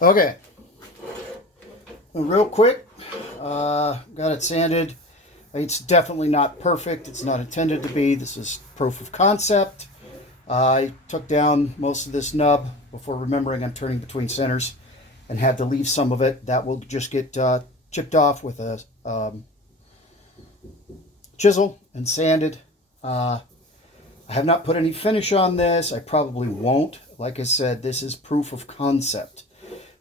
Okay, real quick, got it sanded. It's definitely not perfect. It's not intended to be. This is proof of concept. I took down most of this nub before remembering I'm turning between centers and had to leave some of it. That will just get chipped off with a chisel and sanded. I have not put any finish on this. I probably won't. Like I said, this is proof of concept.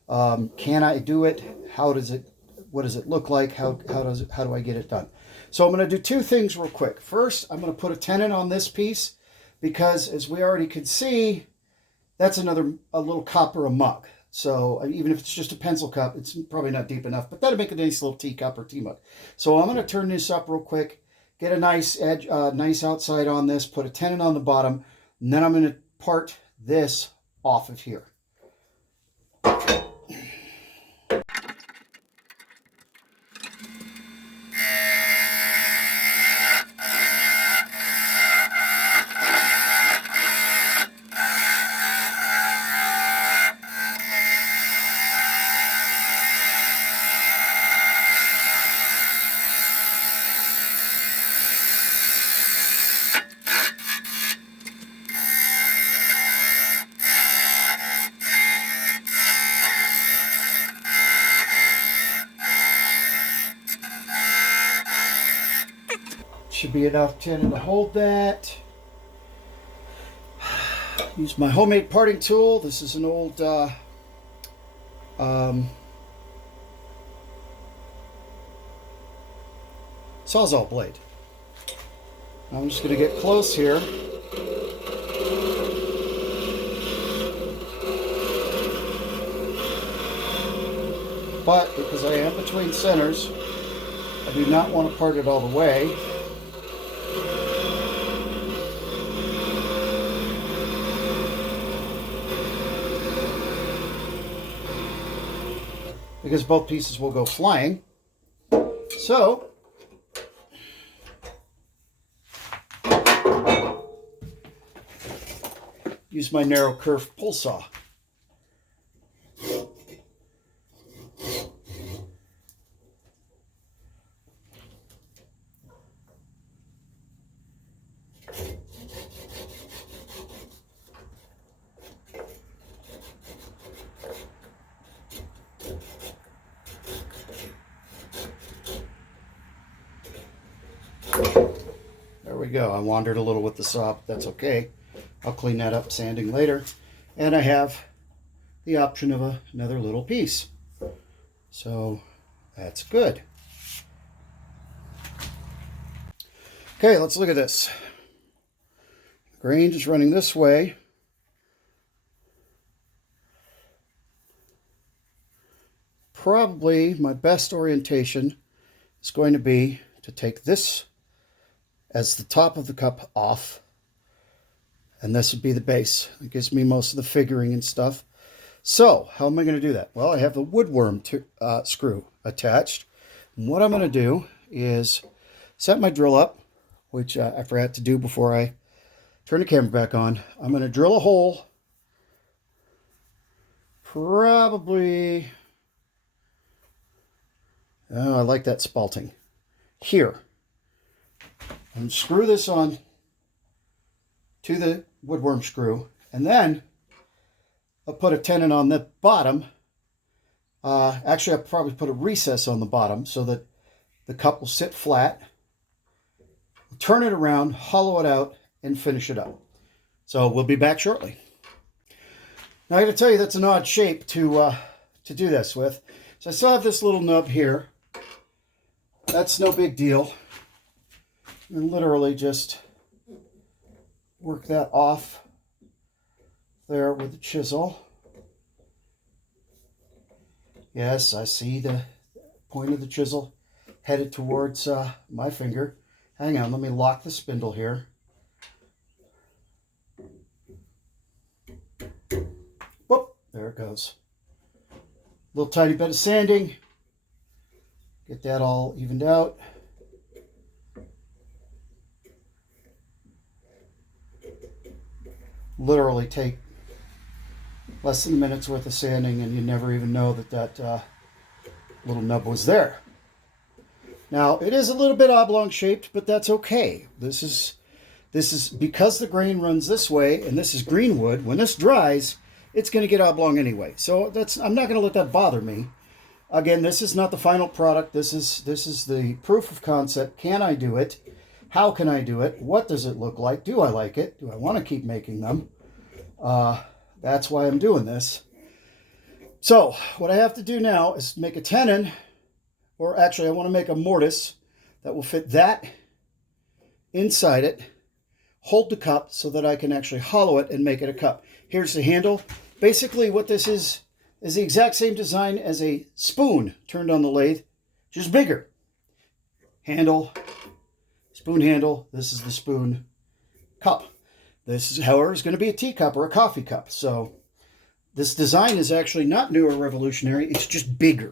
Can I do it? How does it? What does it look like? How do I get it done? So I'm going to do two things real quick. First, I'm going to put a tenon on this piece because, as we already could see, that's a little cup or a mug. So even if it's just a pencil cup, it's probably not deep enough, but that'll make a nice little teacup or tea mug. So I'm going to turn this up real quick, get a nice edge, nice outside on this, put a tenon on the bottom, and then I'm going to part this off of here. Should be enough tenon to hold that. Use my homemade parting tool. This is an old Sawzall blade. I'm just going to get close here. But because I am between centers, I do not want to part it all the way. Because both pieces will go flying. So, use my narrow curved pull saw. There we go. I wandered a little with the saw, but that's okay. I'll clean that up sanding later. And I have the option of another little piece. So that's good. Okay, let's look at this. Grange is running this way. Probably my best orientation is going to be to take this as the top of the cup off, and this would be the base. It gives me most of the figuring and stuff. So how am I going to do that? Well, I have the woodworm screw attached. And what I'm going to do is set my drill up, which I forgot to do before I turn the camera back on. I'm going to drill a hole, probably, oh, I like that spalting, here. And screw this on to the woodworm screw, and then I'll put a tenon on the bottom. Actually, I'll probably put a recess on the bottom so that the cup will sit flat. Turn it around, hollow it out, and finish it up. So we'll be back shortly. Now I got to tell you, that's an odd shape to do this with. So I still have this little nub here. That's no big deal. And literally just work that off there with the chisel. Yes, I see the point of the chisel headed towards my finger. Hang on, let me lock the spindle here. Whoop, there it goes. Little tiny bit of sanding. Get that all evened out. Literally take less than a minute's worth of sanding, and you never even know that that little nub was there. Now, it is a little bit oblong shaped, but that's okay. This is because the grain runs this way, and this is green wood. When this dries, it's going to get oblong anyway. So I'm not going to let that bother me. Again, this is not the final product. This is the proof of concept. Can I do it? How can I do it? What does it look like? Do I like it? Do I want to keep making them? That's why I'm doing this. So what I have to do now is make a tenon, or actually I want to make a mortise that will fit that inside it, hold the cup so that I can actually hollow it and make it a cup. Here's the handle. Basically what this is the exact same design as a spoon turned on the lathe, just bigger. Handle, spoon handle, this is the spoon cup. This is, however, is going to be a teacup or a coffee cup. So this design is actually not new or revolutionary, it's just bigger.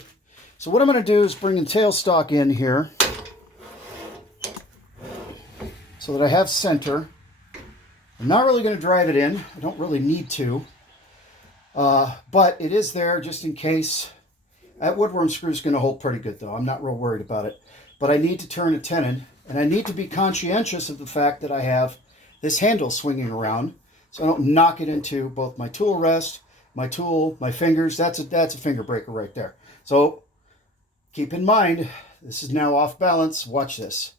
So what I'm going to do is bring the tailstock in here so that I have center. I'm not really going to drive it in. I don't really need to. But it is there just in case. That woodworm screw is going to hold pretty good, though. I'm not real worried about it. But I need to turn a tenon, and I need to be conscientious of the fact that I have this handle swinging around so I don't knock it into both my tool rest, my tool, my fingers. That's a finger breaker right there. So keep in mind, this is now off balance. Watch this.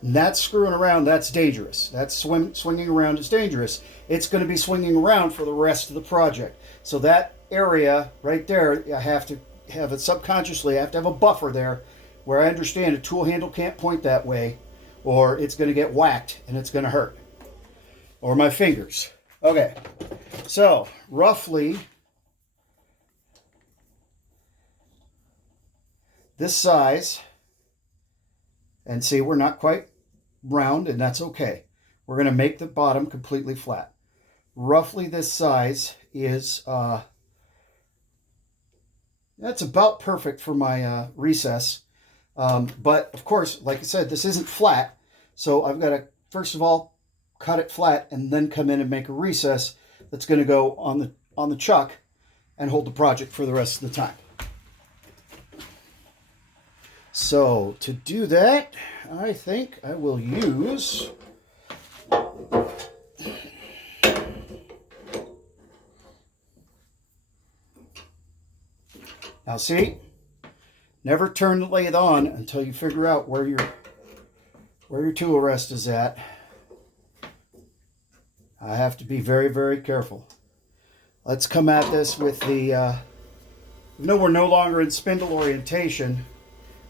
And that's screwing around, that's dangerous. That's swinging around is dangerous. It's going to be swinging around for the rest of the project. So that area right there, I have to have it subconsciously, I have to have a buffer there where I understand a tool handle can't point that way or it's going to get whacked and it's going to hurt. Or my fingers. Okay, so roughly this size. And see, we're not quite round, and that's okay. We're going to make the bottom completely flat. Roughly this size is, that's about perfect for my recess. But, of course, like I said, this isn't flat. So I've got to, first of all, cut it flat and then come in and make a recess that's going to go on the chuck and hold the project for the rest of the time. So to do that, I think I will use now see, never turn the lathe on until you figure out where your tool rest is at. I have to be very, very careful. Let's come at this with the even though we're no longer in spindle orientation.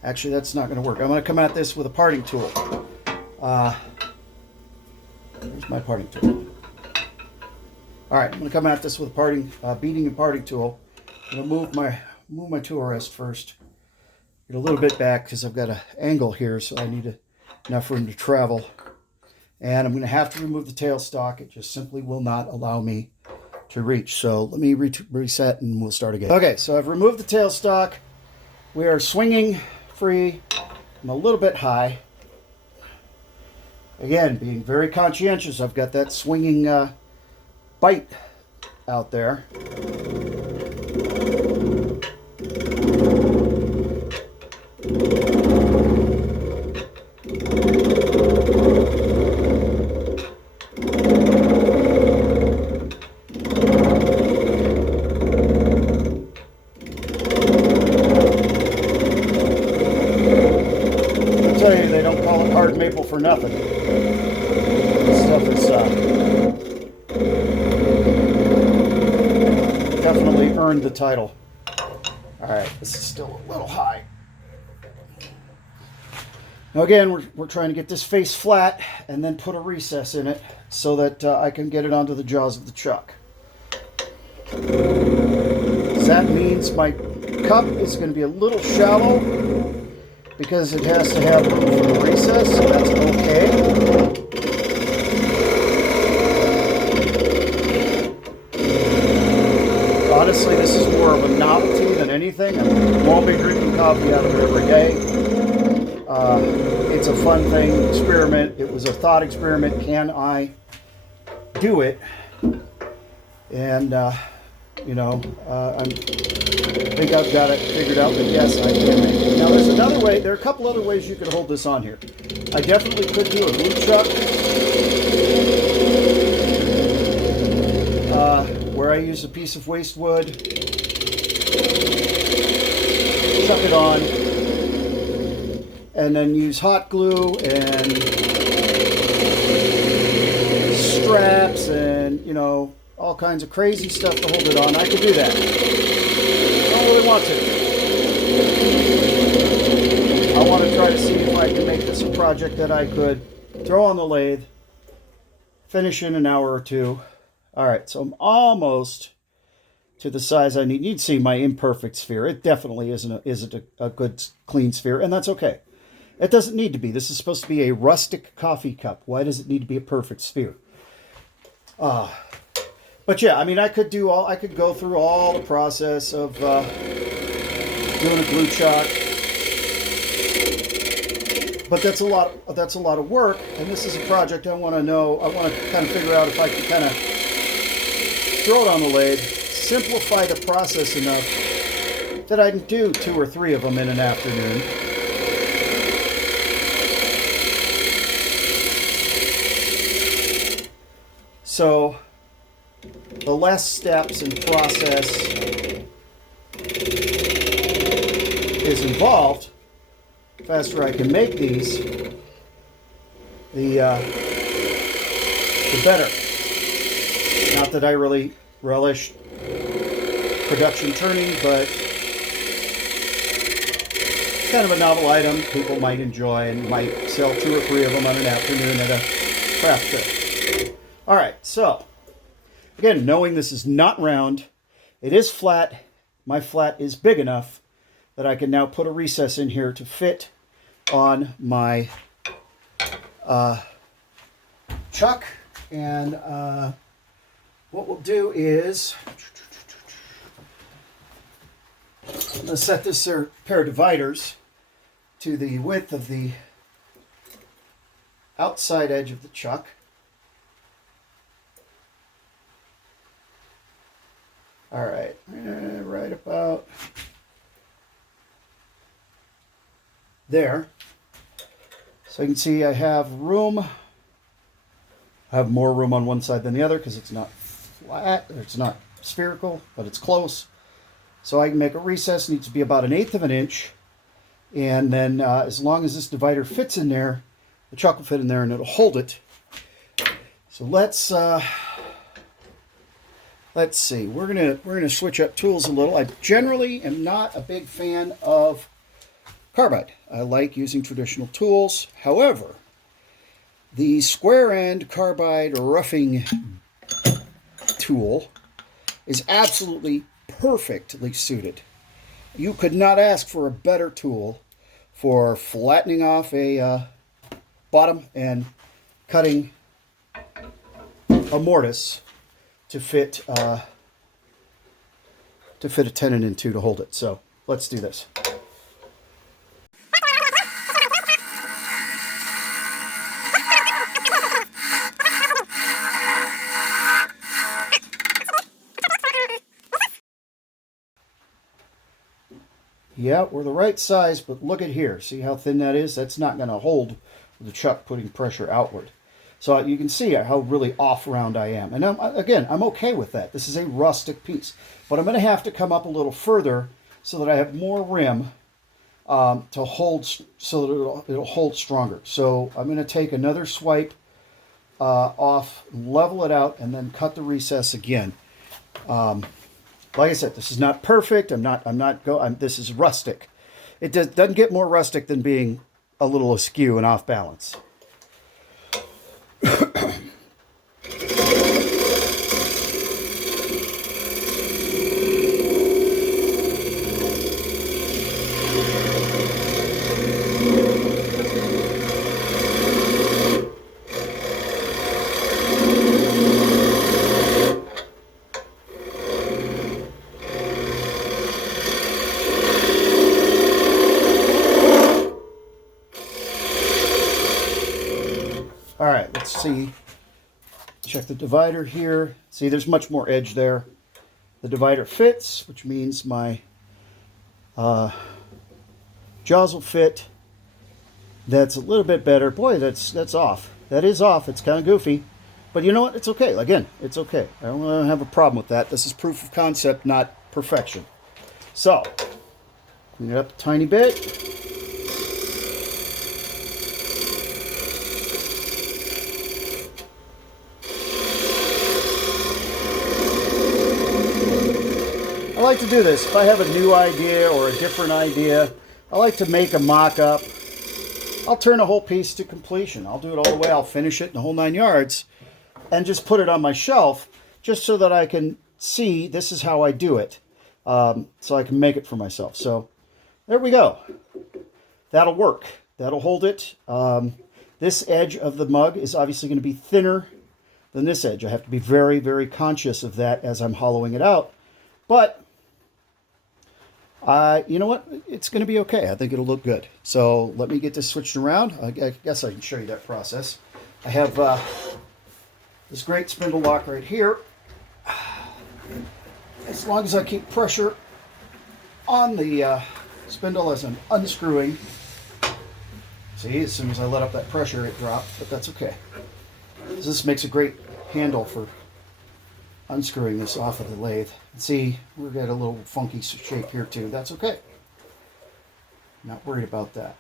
Actually, that's not going to work. I'm going to come at this with a parting tool. Where's my parting tool? All right, I'm going to come at this with a beating and parting tool. I'm going to move my tool rest first. Get a little bit back because I've got an angle here, so I need enough room to travel. And I'm going to have to remove the tailstock. It just simply will not allow me to reach. So let me reset and we'll start again. Okay, so I've removed the tailstock. We are swinging free. I'm a little bit high. Again, being very conscientious, I've got that swinging bite out there. Maple for nothing. This stuff is definitely earned the title. Alright, this is still a little high. Now again, we're trying to get this face flat and then put a recess in it so that I can get it onto the jaws of the chuck. That means my cup is going to be a little shallow because it has to have room for the recess, so that's okay. Honestly, this is more of a novelty than anything. I won't be drinking coffee out of it every day. It's a fun thing, experiment. It was a thought experiment. Can I do it? And, you know, I think I've got it figured out, but yes, I can make it. Now, there's another way. There are a couple other ways you could hold this on here. I definitely could do a glue chuck, where I use a piece of waste wood, chuck it on, and then use hot glue and straps and, you know, all kinds of crazy stuff to hold it on. I could do that. Don't really want to. I want to try to see if I can make this a project that I could throw on the lathe, finish in an hour or two. All right, so I'm almost to the size I need. You'd see my imperfect sphere. It definitely isn't a good clean sphere, and that's okay. It doesn't need to be. This is supposed to be a rustic coffee cup. Why does it need to be a perfect sphere? But yeah, I mean, I could go through all the process of doing a glue chuck, but that's a lot of work. And this is a project I want to kind of figure out if I can kind of throw it on the lathe, simplify the process enough that I can do 2 or 3 of them in an afternoon. So the less steps and process is involved, the faster I can make these, the better. Not that I really relish production turning, but it's kind of a novel item people might enjoy and might sell 2 or 3 of them on an afternoon at a craft fair. All right, so again, knowing this is not round, it is flat. My flat is big enough that I can now put a recess in here to fit on my chuck. And what we'll do is, I'm going to set this pair of dividers to the width of the outside edge of the chuck. All right, right about there. So you can see I have room. I have more room on one side than the other because it's not flat, or it's not spherical, but it's close. So I can make a recess, needs to be about 1/8 of an inch. And then as long as this divider fits in there, the chuck will fit in there and it'll hold it. So let's see. We're gonna switch up tools a little. I generally am not a big fan of carbide. I like using traditional tools. However, the square end carbide roughing tool is absolutely perfectly suited. You could not ask for a better tool for flattening off a bottom and cutting a mortise to fit a tenon in 2 to hold it. So let's do this. Yeah, we're the right size, but look at here. See how thin that is? That's not going to hold the chuck putting pressure outward. So you can see how really off-round I am. And I'm okay with that. This is a rustic piece. But I'm going to have to come up a little further so that I have more rim to hold, so that it'll hold stronger. So I'm going to take another swipe off, level it out, and then cut the recess again. Like I said, this is not perfect. This is rustic. It doesn't get more rustic than being a little askew and off balance. All right, let's see. Check the divider here. See, there's much more edge there. The divider fits, which means my jaws will fit. That's a little bit better. Boy, that's off. That is off. It's kind of goofy. But you know what? It's okay. Again, it's okay. I don't really have a problem with that. This is proof of concept, not perfection. So, clean it up a tiny bit. I like to do this. If I have a new idea or a different idea, I like to make a mock-up. I'll turn a whole piece to completion. I'll do it all the way. I'll finish it in the whole 9 yards and just put it on my shelf just so that I can see this is how I do it. So I can make it for myself. So there we go. That'll work. That'll hold it. This edge of the mug is obviously going to be thinner than this edge. I have to be very, very conscious of that as I'm hollowing it out. But you know what? It's going to be okay. I think it'll look good. So let me get this switched around. I guess I can show you that process. I have this great spindle lock right here. As long as I keep pressure on the spindle as I'm unscrewing. See, as soon as I let up that pressure, it dropped, but that's okay. This makes a great handle for unscrewing this off of the lathe. See, we've got a little funky shape here too. That's okay. Not worried about that.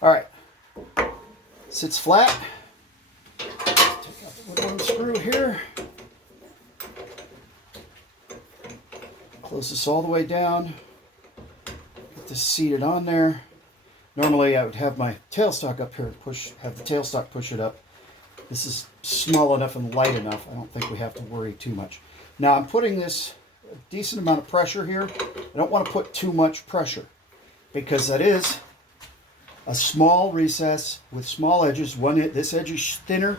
All right. Sits flat. Take out the woodworm screw here. Close this all the way down. Get this seated on there. Normally I would have my tailstock up here and have the tailstock push it up. This is small enough and light enough. I don't think we have to worry too much. Now I'm putting this a decent amount of pressure here. I don't want to put too much pressure because that is a small recess with small edges. This edge is thinner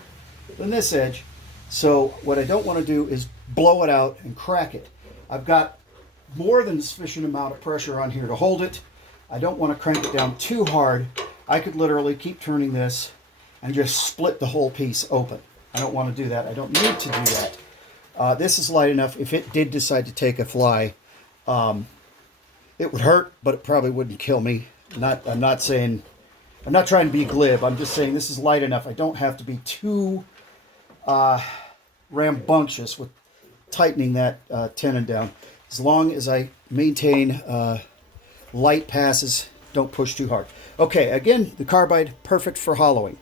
than this edge. So what I don't want to do is blow it out and crack it. I've got more than sufficient amount of pressure on here to hold it. I don't want to crank it down too hard. I could literally keep turning this and just split the whole piece open. I don't want to do that. I don't need to do that. This is light enough. If it did decide to take a fly, it would hurt, but it probably wouldn't kill me. I'm not trying to be glib. I'm just saying this is light enough. I don't have to be too rambunctious with tightening that tenon down. As long as I maintain light passes, don't push too hard. Okay, again, the carbide, perfect for hollowing.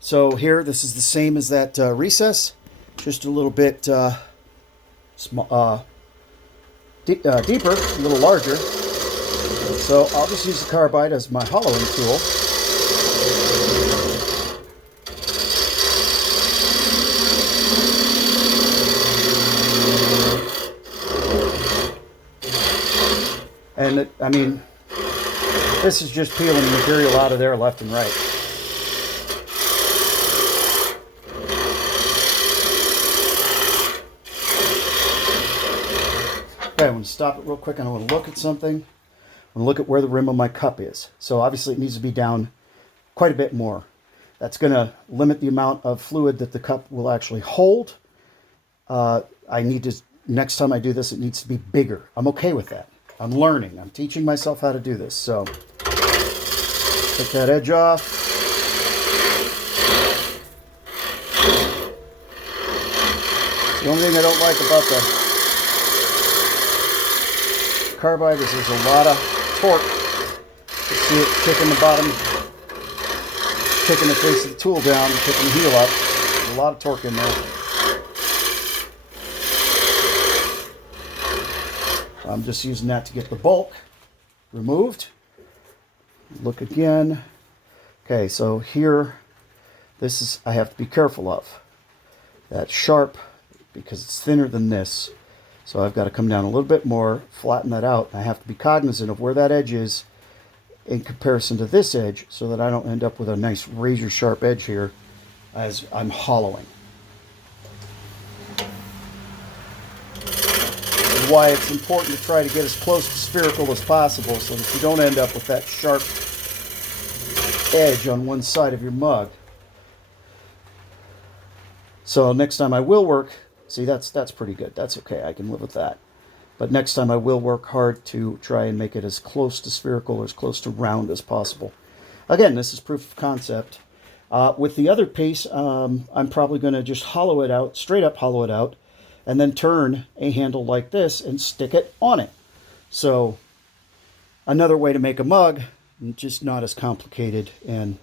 So here, this is the same as that recess, just a little bit deeper, a little larger. So I'll just use the carbide as my hollowing tool. And I mean, this is just peeling the material out of there left and right. Okay, I'm going to stop it real quick and I want to look at something. I'm going to look at where the rim of my cup is. So obviously it needs to be down quite a bit more. That's going to limit the amount of fluid that the cup will actually hold. Next time I do this, it needs to be bigger. I'm okay with that. I'm learning. I'm teaching myself how to do this. So take that edge off. The only thing I don't like about the carbide is there's a lot of torque. You see it kicking the bottom, kicking the face of the tool down and kicking the heel up. There's a lot of torque in there. I'm just using that to get the bulk removed. Look again. Okay, so here, I have to be careful of. That's sharp because it's thinner than this. So I've got to come down a little bit more, flatten that out. I have to be cognizant of where that edge is in comparison to this edge so that I don't end up with a nice razor sharp edge here as I'm hollowing. This is why it's important to try to get as close to spherical as possible so that you don't end up with that sharp edge on one side of your mug. So next time I will work, see, that's pretty good. That's okay. I can live with that. But next time I will work hard to try and make it as close to spherical or as close to round as possible. Again, this is proof of concept. With the other piece, I'm probably going to just hollow it out, straight up hollow it out, and then turn a handle like this and stick it on it. So another way to make a mug, just not as complicated. And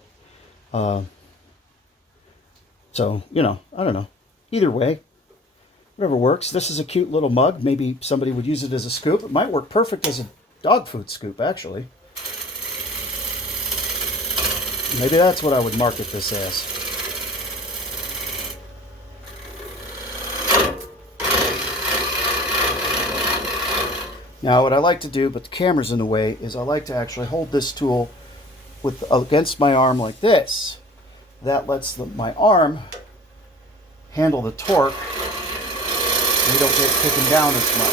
so, you know, I don't know. Either way, whatever works. This is a cute little mug. Maybe somebody would use it as a scoop. It might work perfect as a dog food scoop, actually. Maybe that's what I would market this as. Now, what I like to do, but the camera's in the way, is I like to actually hold this tool against my arm like this. That lets my arm handle the torque, and we don't get kicking down as much.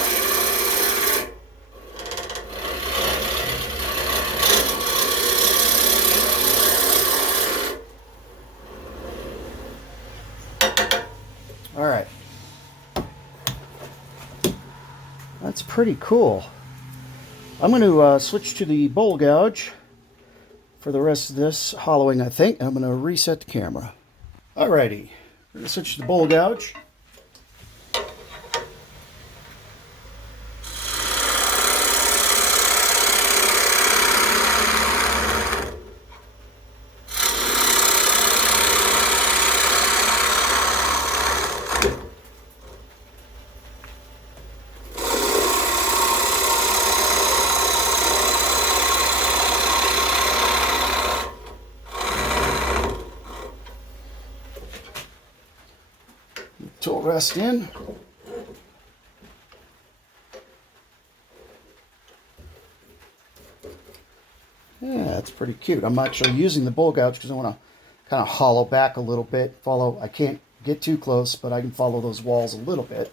All right. That's pretty cool. I'm going to switch to the bowl gouge for the rest of this hollowing, I think. I'm going to reset the camera. Alrighty. We're going to switch to the bowl gouge. Tool rest in. Yeah, that's pretty cute. I'm actually using the bowl gouge because I want to kind of hollow back a little bit. I can't get too close, but I can follow those walls a little bit.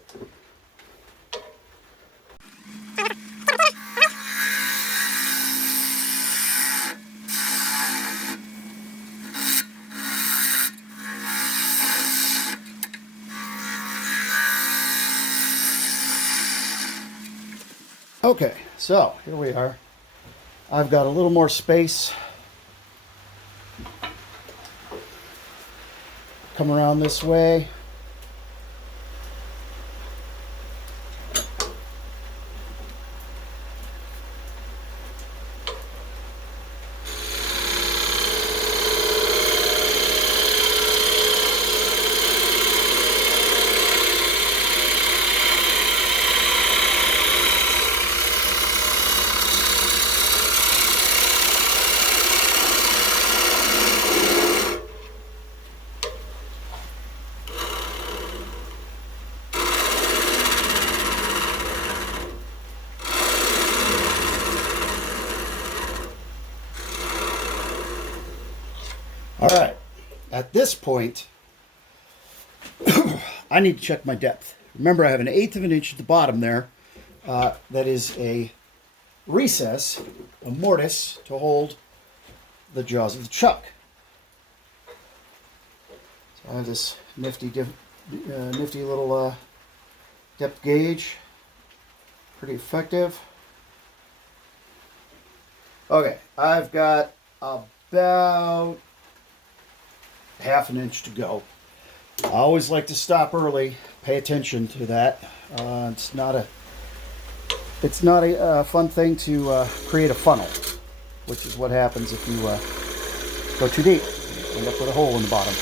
Okay, so here we are. I've got a little more space. Come around this way. All right, at this point, I need to check my depth. Remember, I have 1/8 of an inch at the bottom there. That is a recess, a mortise to hold the jaws of the chuck. So I have this nifty little depth gauge. Pretty effective. Okay, I've got about 1/2 an inch to go. I always like to stop early. Pay attention to that. It's not a fun thing to create a funnel, which is what happens if you go too deep. You end up with a hole in the bottom.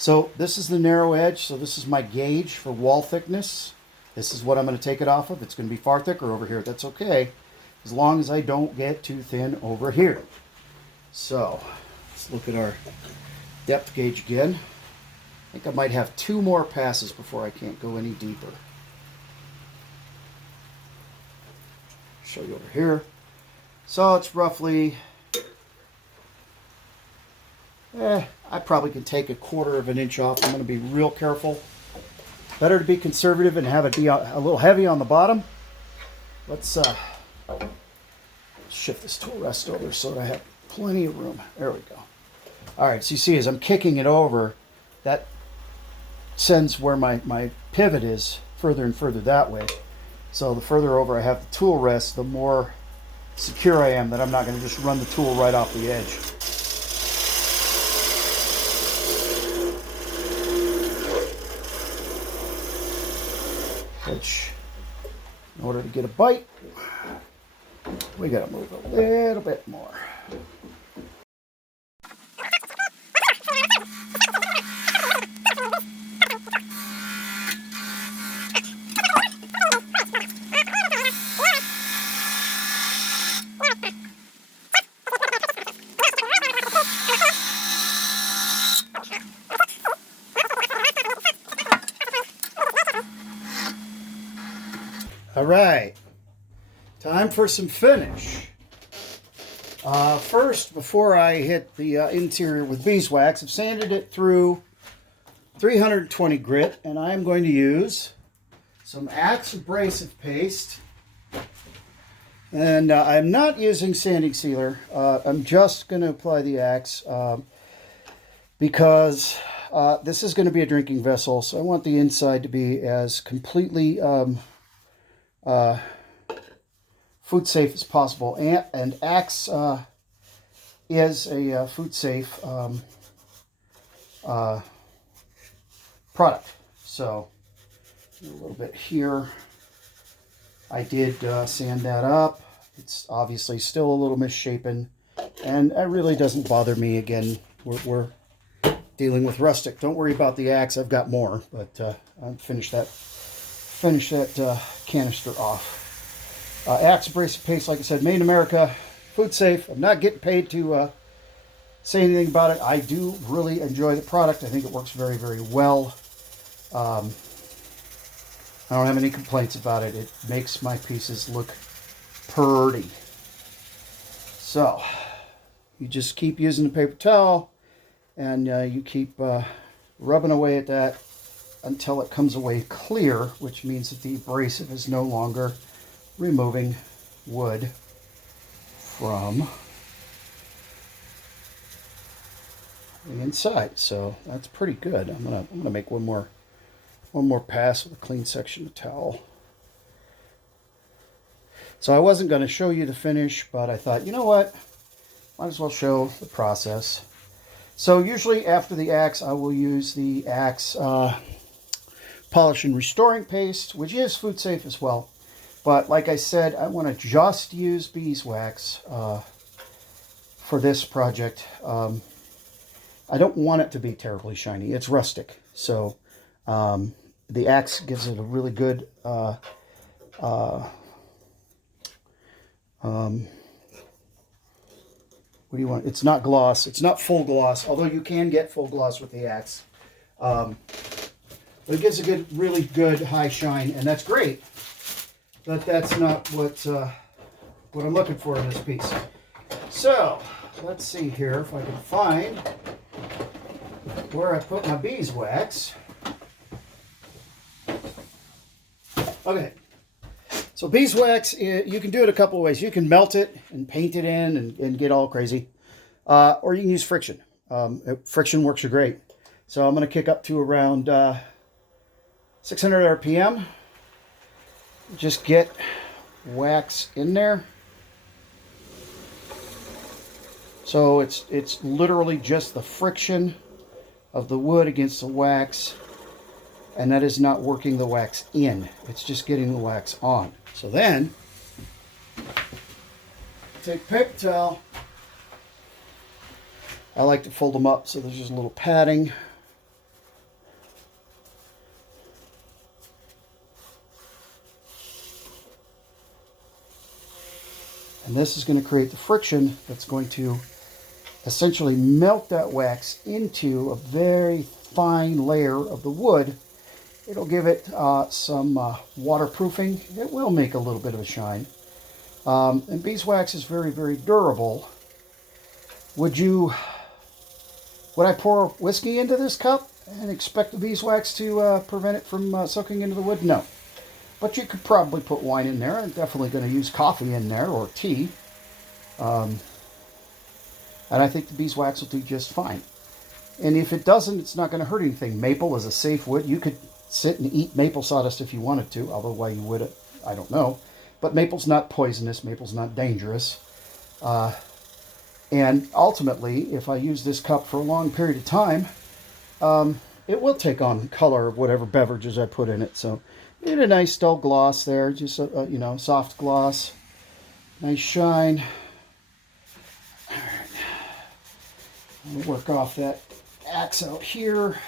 So this is the narrow edge, so this is my gauge for wall thickness. This is what I'm going to take it off of. It's going to be far thicker over here. That's okay, as long as I don't get too thin over here. So let's look at our depth gauge again. I think I might have 2 more passes before I can't go any deeper. Show you over here. So it's roughly, I probably can take 1/4 of an inch off. I'm going to be real careful. Better to be conservative and have it be a little heavy on the bottom. Let's shift this tool rest over so that I have plenty of room. There we go. All right, so you see as I'm kicking it over, that sends where my pivot is further and further that way. So the further over I have the tool rest, the more secure I am that I'm not going to just run the tool right off the edge. Which, in order to get a bite, we got to move a little bit more. All right, time for some finish. First, before I hit the interior with beeswax, I've sanded it through 320 grit, and I'm going to use some Axe abrasive paste. And I'm not using sanding sealer. I'm just going to apply the Axe because this is going to be a drinking vessel, so I want the inside to be as completely food safe as possible, and Axe is a food safe product. So a little bit here. I did sand that up. It's obviously still a little misshapen, and it really doesn't bother me. Again, we're dealing with rustic. Don't worry about the Axe. I've got more, but I'll finish that canister off. Axe abrasive paste, like I said, made in America, food safe. I'm not getting paid to say anything about it. I do really enjoy the product. I think it works very, very well. I don't have any complaints about it. It makes my pieces look pretty. So you just keep using the paper towel, and you keep rubbing away at that until it comes away clear, which means that the abrasive is no longer removing wood from the inside. So that's pretty good. I'm gonna make one more pass with a clean section of towel. So I wasn't going to show you the finish, but I thought, you know what, might as well show the process. So usually after the Axe, I will use the Axe polish and restoring paste, which is food safe as well. But like I said, I want to just use beeswax for this project. I don't want it to be terribly shiny. It's rustic. So the Axe gives it a really good what do you want? It's not gloss. It's not full gloss, although you can get full gloss with the Axe. But it gives a good, really good high shine, and that's great. But that's not what I'm looking for in this piece. So let's see here if I can find where I put my beeswax. Okay. So beeswax, you can do it a couple of ways. You can melt it and paint it in and get all crazy. Or you can use friction. Friction works great. So I'm going to kick up to around 600 RPM. Just get wax in there. So it's literally just the friction of the wood against the wax. And that is not working the wax in. It's just getting the wax on. So then, take paper towel. I like to fold them up so there's just a little padding. And this is going to create the friction that's going to essentially melt that wax into a very fine layer of the wood, it'll give it some waterproofing. It will make a little bit of a shine. And beeswax is very, very durable. Would I pour whiskey into this cup and expect the beeswax to prevent it from soaking into the wood? No. But you could probably put wine in there. I'm definitely going to use coffee in there or tea. And I think the beeswax will do just fine. And if it doesn't, it's not going to hurt anything. Maple is a safe wood. You could sit and eat maple sawdust if you wanted to, although why you would, I don't know. But maple's not poisonous. Maple's not dangerous. And ultimately, if I use this cup for a long period of time, it will take on the color of whatever beverages I put in it. So, get a nice dull gloss there, just a soft gloss, nice shine. All right, I'll work off that axe out here.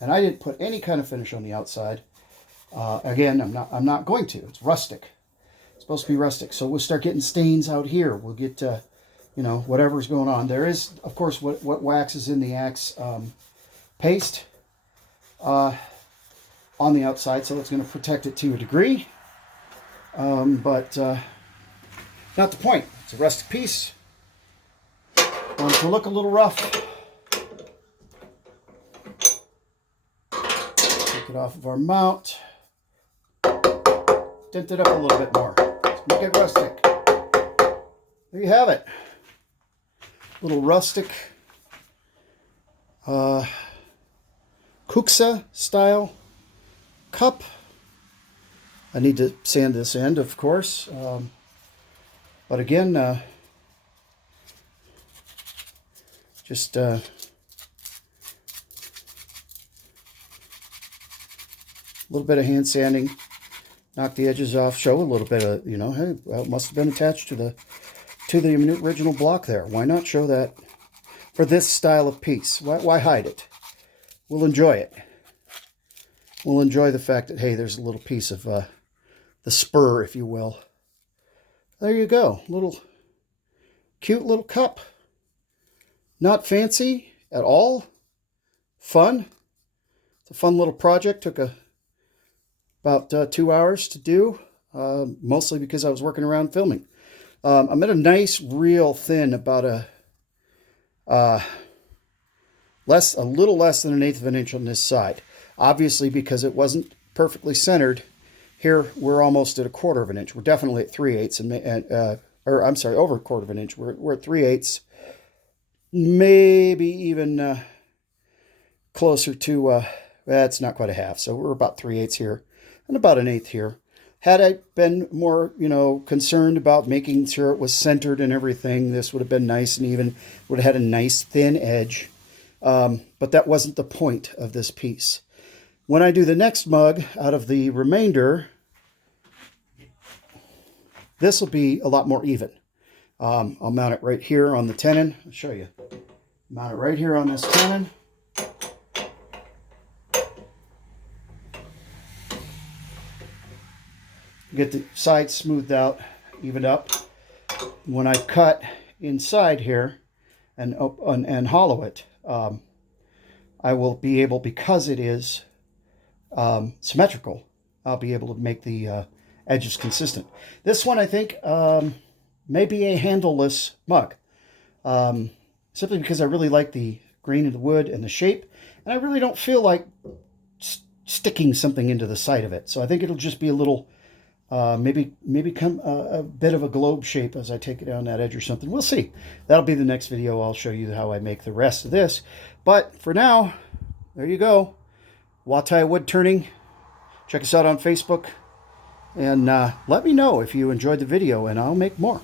And I didn't put any kind of finish on the outside. Again, I'm not going to. It's rustic. It's supposed to be rustic. So we'll start getting stains out here. We'll get, whatever's going on. There is, of course, what wax is in the axe paste on the outside, so it's going to protect it to a degree. But not the point. It's a rustic piece. Want it to look a little rough. Take it off of our mount. Dent it up a little bit more. Let's make it rustic. There you have it. Little rustic Kuksa style cup. I need to sand this end, of course. But again, just a little bit of hand sanding. Knock the edges off. Show a little bit of, hey, well, it must have been attached to the original block there. Why not show that for this style of piece? Why hide it? We'll enjoy it. We'll enjoy the fact that, hey, there's a little piece of the spur, if you will. There you go. Little cute little cup. Not fancy at all. Fun. It's a fun little project. Took about 2 hours to do, mostly because I was working around filming. I'm at a nice, real thin, about a little less than 1/8 of an inch on this side. Obviously, because it wasn't perfectly centered, here we're almost at 1/4 of an inch. We're definitely at 3/8, or I'm sorry, over 1/4 of an inch. We're at 3/8, maybe even closer to. That's not quite a half, so we're about 3/8 here, and about 1/8 here. Had I been more, concerned about making sure it was centered and everything, this would have been nice and even, would have had a nice thin edge. But that wasn't the point of this piece. When I do the next mug out of the remainder, this will be a lot more even. I'll mount it right here on the tenon. I'll show you. Mount it right here on this tenon. Get the sides smoothed out, evened up. When I cut inside here and hollow it, I will be able, because it is symmetrical, I'll be able to make the edges consistent. This one, I think, may be a handleless mug, simply because I really like the grain of the wood and the shape, and I really don't feel like sticking something into the side of it. So I think it'll just be a little, maybe come a bit of a globe shape as I take it down that edge or something. We'll see. That'll be the next video. I'll show you how I make the rest of this. But for now, there you go. Wah-Tie Woodturning. Check us out on Facebook. And let me know if you enjoyed the video, and I'll make more.